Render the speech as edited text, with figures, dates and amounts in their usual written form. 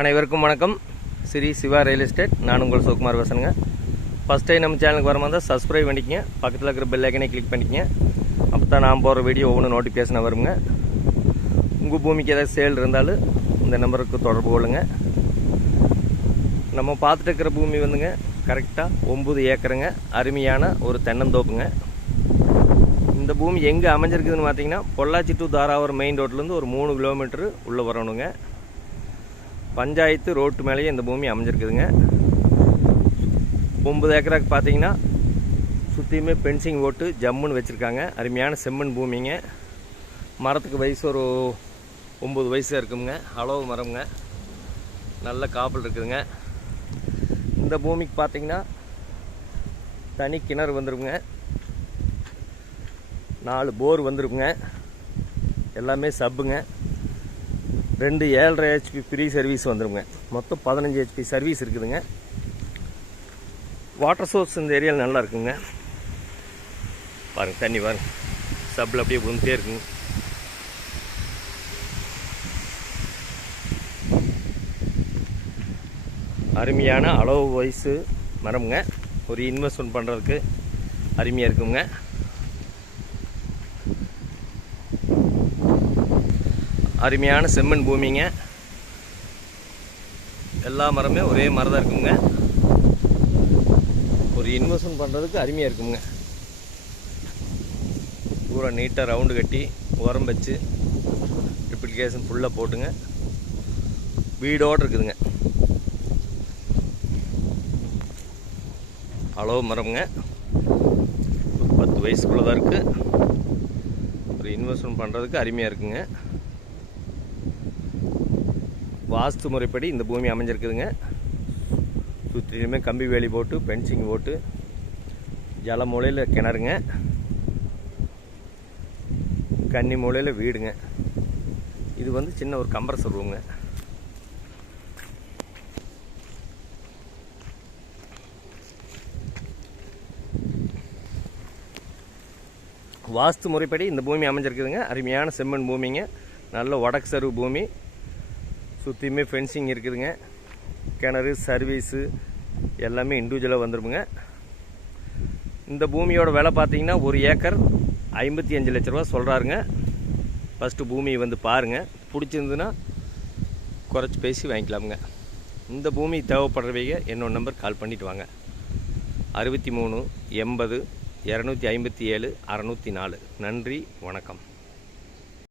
அனைவருக்கும் வணக்கம். Sri Siva real estate. நான் உங்கள் சிவகுமார் பேசுகிறேங்க. ஃபஸ்ட் டைம் நம்ம சேனலுக்கு வர மாதிரி சப்ஸ்கிரைப் பண்ணிக்கங்க. பக்கத்தில் இருக்கிற பெல் ஐக்கனை கிளிக் பண்ணிக்கங்க. அப்போ தான் நான் போகிற வீடியோ ஒவ்வொன்று நோட்டிஃபிகேஷன் வருங்க. உங்கள் பூமிக்கு ஏதாவது சேல் இருந்தாலும் இந்த நம்பருக்கு தொடர்பு கொள்ளுங்க. நம்ம பார்த்துட்டு இருக்கிற பூமி வந்துங்க கரெக்டாக 9 ஏக்கருங்க. அருமையான ஒரு தென்னந்தோப்புங்க. இந்த பூமி எங்கே அமைஞ்சிருக்குதுன்னு பார்த்தீங்கன்னா, பொள்ளாச்சி டு தாராவரம் மெயின் ரோட்லேருந்து ஒரு 3 கிலோமீட்டரு உள்ளே வரணுங்க. பஞ்சாயத்து ரோட்டு மேலேயே இந்த பூமி அமைஞ்சிருக்குதுங்க. 9 ஏக்கராக்கு பார்த்தீங்கன்னா சுற்றியுமே பென்சிங் ஓட்டு ஜம்முன்னு வச்சுருக்காங்க. அருமையான செம்மண் பூமிங்க. மரத்துக்கு வயசு ஒரு 9 வயசு இருக்குங்க. அளவு மரம்ங்க. நல்ல காப்பல் இருக்குதுங்க. இந்த பூமிக்கு பார்த்தீங்கன்னா தனி கிணறு வந்துருக்குங்க. 4 போர் வந்துருக்குங்க. எல்லாமே சப்புங்க. 2 7.5 HP ஃப்ரீ சர்வீஸ் வந்துருங்க. மொத்தம் 15 HP சர்வீஸ் இருக்குதுங்க. வாட்டர் சோர்ஸ் இந்த ஏரியாவில் நல்லா இருக்குங்க. பாருங்கள், தண்ணி பாருங்க, சப்பில் அப்படியே விழுந்துட்டே இருக்குங்க. அருமையான அளவு வயசு மரம்ங்க. ஒரு இன்வெஸ்ட்மெண்ட் பண்ணுறதுக்கு அருமையாக இருக்குங்க. அருமையான செம்மண் பூமிங்க. எல்லா மரமே ஒரே மரம் தான் இருக்குங்க. ஒரு இன்வெஸ்ட்மெண்ட் பண்ணுறதுக்கு அருமையாக இருக்குங்க. பூரா நீட்டாக ரவுண்டு கட்டி உரம் வச்சு ட்ரிப்ளிகேஷன் ஃபுல்லாக போட்டுங்க. வீடோடு இருக்குதுங்க. அளவு மரம்ங்க. 10 வயசுக்குள்ளே தான் இருக்குது. ஒரு இன்வெஸ்ட்மெண்ட் பண்ணுறதுக்கு அருமையாக இருக்குங்க. வாஸ்து முறைப்படி இந்த பூமி அமைஞ்சிருக்குதுங்க. சுற்றிலுமே கம்பி வேலி போட்டு பென்சிங் போட்டு ஜல மூலையில் கிணறுங்க. கன்னி மூலையில் வீடுங்க. இது வந்து சின்ன ஒரு கம்ப்ரஸர் ரூமுங்க. வாஸ்து முறைப்படி இந்த பூமி அமைஞ்சிருக்குதுங்க. அருமையான செம்மண் பூமிங்க. நல்ல வடக்கு சருவு பூமி. சுற்றியுமே ஃபென்சிங் இருக்குதுங்க. கிணறு சர்வீஸு எல்லாமே இண்டிவிஜுவலாக வந்துருமுங்க. இந்த பூமியோட விலை பார்த்தீங்கன்னா 1 ஏக்கர் 55 லட்ச ரூபா சொல்கிறாருங்க. ஃபஸ்ட்டு பூமியை வந்து பாருங்கள். பிடிச்சிருந்துன்னா குறைச்சி பேசி வாங்கிக்கலாமுங்க. இந்த பூமி தேவைப்படுறவங்க என்னோட நம்பர் கால் பண்ணிவிட்டு வாங்க. 63 80 257 604. நன்றி, வணக்கம்.